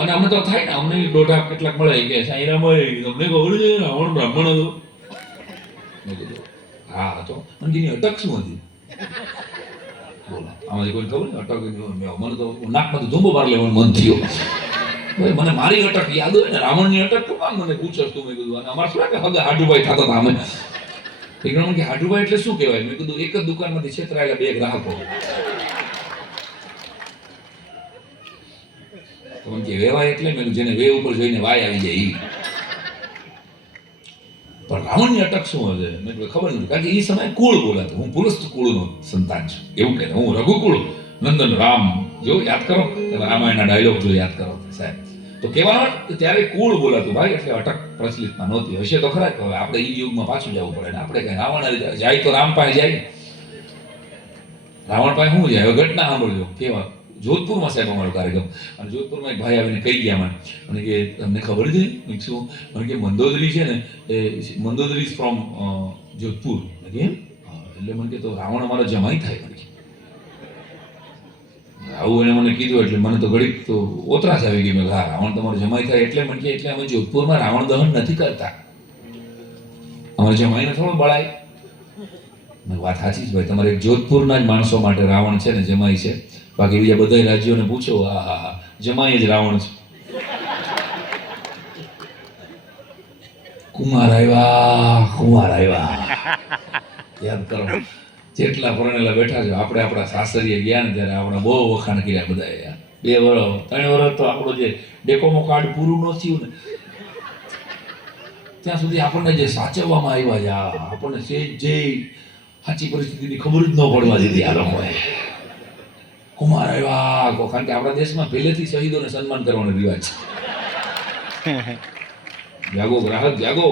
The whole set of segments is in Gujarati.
અને અમને તો થાય ને, અમને દોઢા કેટલાક મળે કે સાંઈરામભાઈ તમને ખબર છે રાવણ બ્રાહ્મણ હતો? મેં કીધું હા હતો. અને એની અટક શું હતી? બોલો આમાંથી કોઈ ખબર ને અટક? મને તો નાકમાંથી ધુંબો માર લેવાનું મન થયો. ભાઈ મને મારી અટક યાદ હોય ને, રાવણની અટક તો કામ મને પૂછો તું? મેં કીધું અને અમારે શું કે હગા હાડુભાઈ થતા હતા અમે. એક કે હાડુભાઈ એટલે શું કહેવાય? મેં કીધું એક જ દુકાનમાંથી છેતરાયેલા બે ગ્રાહકો. કે વેવાય એટલે મેં જેને વે ઉપર જોઈને વાય આવી જાય ઈ. પણ રાવણની અટક શું હશે મેં ખબર નથી, કારણ કે એ સમયે કુળ બોલાતું. હું પુલસ્ત કુળનો સંતાન છું એવું કહે. હું રઘુકુળ નંદન રામ જો યાદ કરો, તમે રામાયણના ડાયલોગ જો યાદ કરો સાહેબ, તો કહેવાનો ત્યારે કુળ બોલાતું ભાઈ, એટલે અટક પ્રચલિતમાં નહોતી. હશે તો ખરા. હવે આપણે ઈ યુગમાં પાછું જવું પડે ને આપણે કઈ રાવણ જાય તો રામ પાસે જાય, રાવણ પાસે શું જાય? હવે ઘટના સાંભળજો કેવા જોધપુરમાં સાહેબ અમારો કાર્યક્રમ, અને જોધપુરમાં એક ભાઈ આવીને કહી ગયા મને કે તમને ખબર છે શું? મને કે મંદોદરી છે ને એ મંદોદરી ઇઝ ફ્રોમ જોધપુર. કેમ? એટલે મને કે તો રાવણ અમારો જમાઈ થાય. મને આવું એને મને કીધું એટલે મને તો ઘડીક તો ઓતરાશ આવી ગઈ. મેં હા રાવણ તમારો જમાઈ થાય એટલે મને કે એટલે અમે જોધપુરમાં રાવણ દહન નથી કરતા, અમારે જમાઈને થોડો બળાય. વાત સાચી જ ભાઈ, તમારે એક જોધપુરના જ માણસો માટે રાવણ છે ને જમાઈ છે, બાકી બીજા બધા રાજ્યોને પૂછો હા હા હા જમાઈ જ રાવણ છે. કુમાર આવ્યા યાદ કરો, જેટલા પરણેલા બેઠા છો. આપણે આપણા સાસરીએ ગયા ને ત્યારે આપણે બહુ વખાણ કર્યા બધા. 2 વર્ષ 3 વર્ષ તો આપણું જે ડેકોમો કાર્ડ પૂરું ન થયું ને ત્યાં સુધી આપણને જે સાચવવામાં આવ્યા છે, આપણને જે સાચી પરિસ્થિતિની ખબર જ ન પડવા દીધી આ લોકોએ. કુમાર આવ્યા, કારણ કે આપણા દેશમાં પહેલેથી શહીદોને સન્માન કરવાનો રિવાજ છે. જાગો ગ્રાહક જાગો.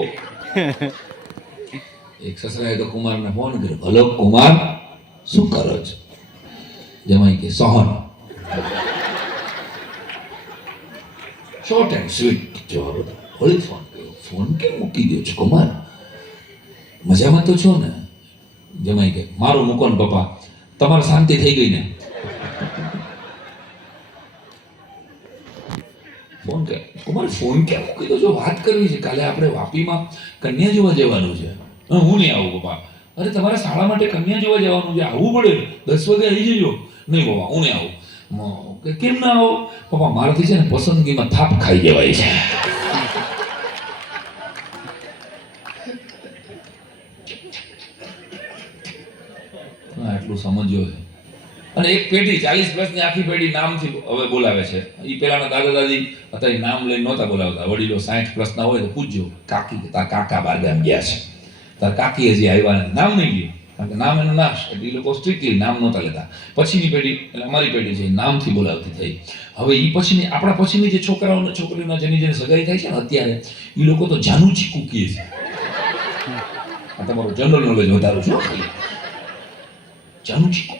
એક સસરાએ તો કુમારને ફોન કર્યો, ભલો કુમાર શું કરો છો? જમાઈ કે સહન. શોર્ટ એન્ડ સ્વીટ જવાબ હતો. વળી ફોન કર્યો, ફોન કેમ મૂકી દો છો કુમાર? મજામાં તો છો ને? જમાઈ કે મારું મૂકો ને પપ્પા, તમારે શાંતિ થઈ ગઈ ને? ફોન કે કુમાર ફોન કેમ મૂકી દો છો? વાત કરવી છે, કાલે આપણે વાપીમાં કન્યા જોવા જવાનું છે. હું નહીં આવું પપ્પા. અરે તમારે શાળા માટે કન્યા જોવા જવાનું છે, આવવું પડે, 10 વાગે આવી જજો. નહીં પપ્પા હું નહીં આવું. કેમ ના આવો? પપ્પા મારાથી છે ને પસંદગીમાં થાપ ખાઈ જવાય છે. આટલું સમજ્યો છે. અને એક પેઢી 40+ ની આખી પેઢી નામથી હવે બોલાવે છે. એ પેલાના દાદા દાદી અત્યારે નામ લઈને નહોતા બોલાવતા. વડીલો 60+ ના હોય તો પૂછજો, કાકી તાર કાકા બાર ગામ ગયા છે, તાર કાકી હજી આવ્યા નથી. નામ નહીં લે, કારણ કે નામ એનો નાશ. એટલે એ લોકો સ્ટ્રિક્ટલી નામ નહોતા લેતા. પછીની પેઢી એટલે અમારી પેઢી છે નામથી બોલાવતી થઈ. હવે એ પછીની આપણા પછીની જે છોકરાઓને છોકરીઓના જેની સગાઈ થાય છે ને અત્યારે, એ લોકો તો જાનું ચીકુ કહે છે. આ તમારું જનરલ નોલેજ વધારું છું. જાનું ચીકુ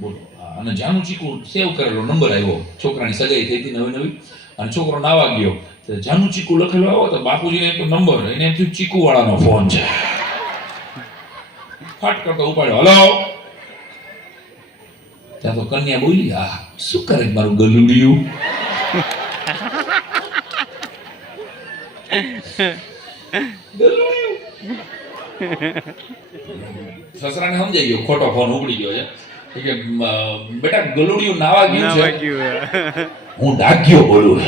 બોલો. અને જાનું ચીકુ સેવ કરેલો નંબર આવ્યો, છોકરાની સગાઈ થઈ હતી નવી અને છોકરો નાવા ગયો, જાનું ચીકુ લખેલો આવ્યો તો બાપુજીને એક નંબર, એને એમ થયું ચીકુ વાળાનો ફોન છે. ફાટ કરતો ઉપાડ્યો, હલો. ત્યાં તો કન્યા બોલી, હા શું કરે મારું ગલુડિયું? ગલુડિયું. સસરાને સમજાઈ ગયો ખોટો ફોન ઉપડી ગયો છે કે બેટા ગલુડિયું નાવા ગયું છે. હું ડાક્યો બોલું.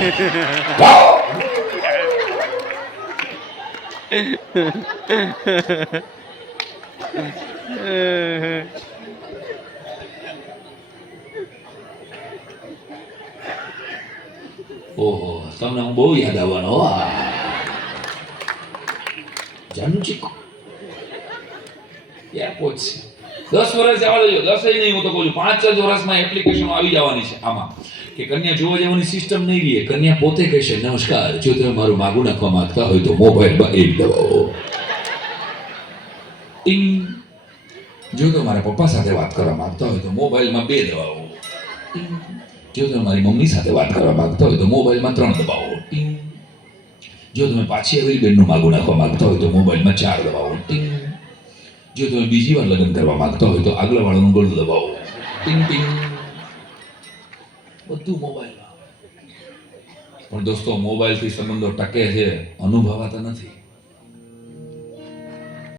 ઓહો તમને હું બહુ યાદ આવવાનો. જાનું ચીકુ એરપોર્ટ છે. 10 વર્ષ જવા દેજો, 10 નહીં હું તો કહું છું 5 જ વર્ષમાં એપ્લિકેશનો આવી જવાની છે આમાં કે કન્યા જોવા જવાની સિસ્ટમ નહીં રહે. કન્યા પોતે કહેશે, નમસ્કાર, જો તમે મારું માગું નાખવા માંગતા હોય તો મોબાઈલમાં 1 દબાવો. ટિંગ. જો તમે મારા પપ્પા સાથે વાત કરવા માંગતા હોય તો મોબાઈલમાં 2 દબાવો. ટિંગ. જો તમે મારી મમ્મી સાથે વાત કરવા માંગતા હોય તો મોબાઈલમાં 3 દબાવો. ટિંગ. જો તમે પાછી આવેલી બેનનું માગું નાખવા માંગતા હોય તો મોબાઈલમાં 4 દબાવો. ટિંગ. જો તમે બીજી વાર લગ્ન કરવા માંગતા હોય તો આગલા વાળાનું ગળું દબાવો. ટિંગ ટિંગ. બધું મોબાઈલમાં. પણ દોસ્તો મોબાઈલથી સંબંધો ટકે છે, અનુભવાતા નથી.